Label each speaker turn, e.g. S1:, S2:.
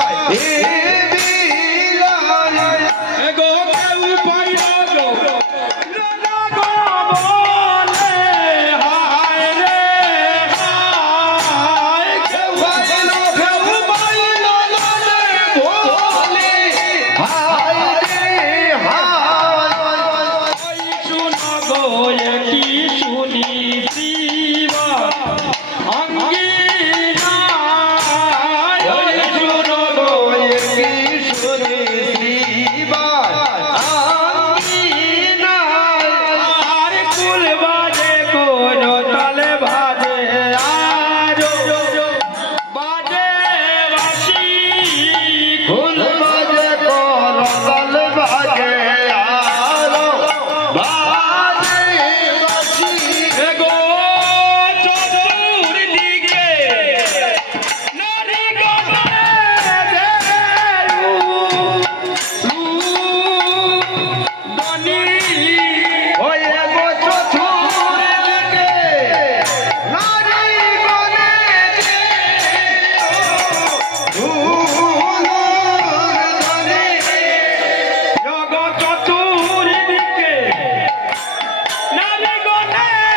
S1: Five. Yeah.
S2: Ale Gomes!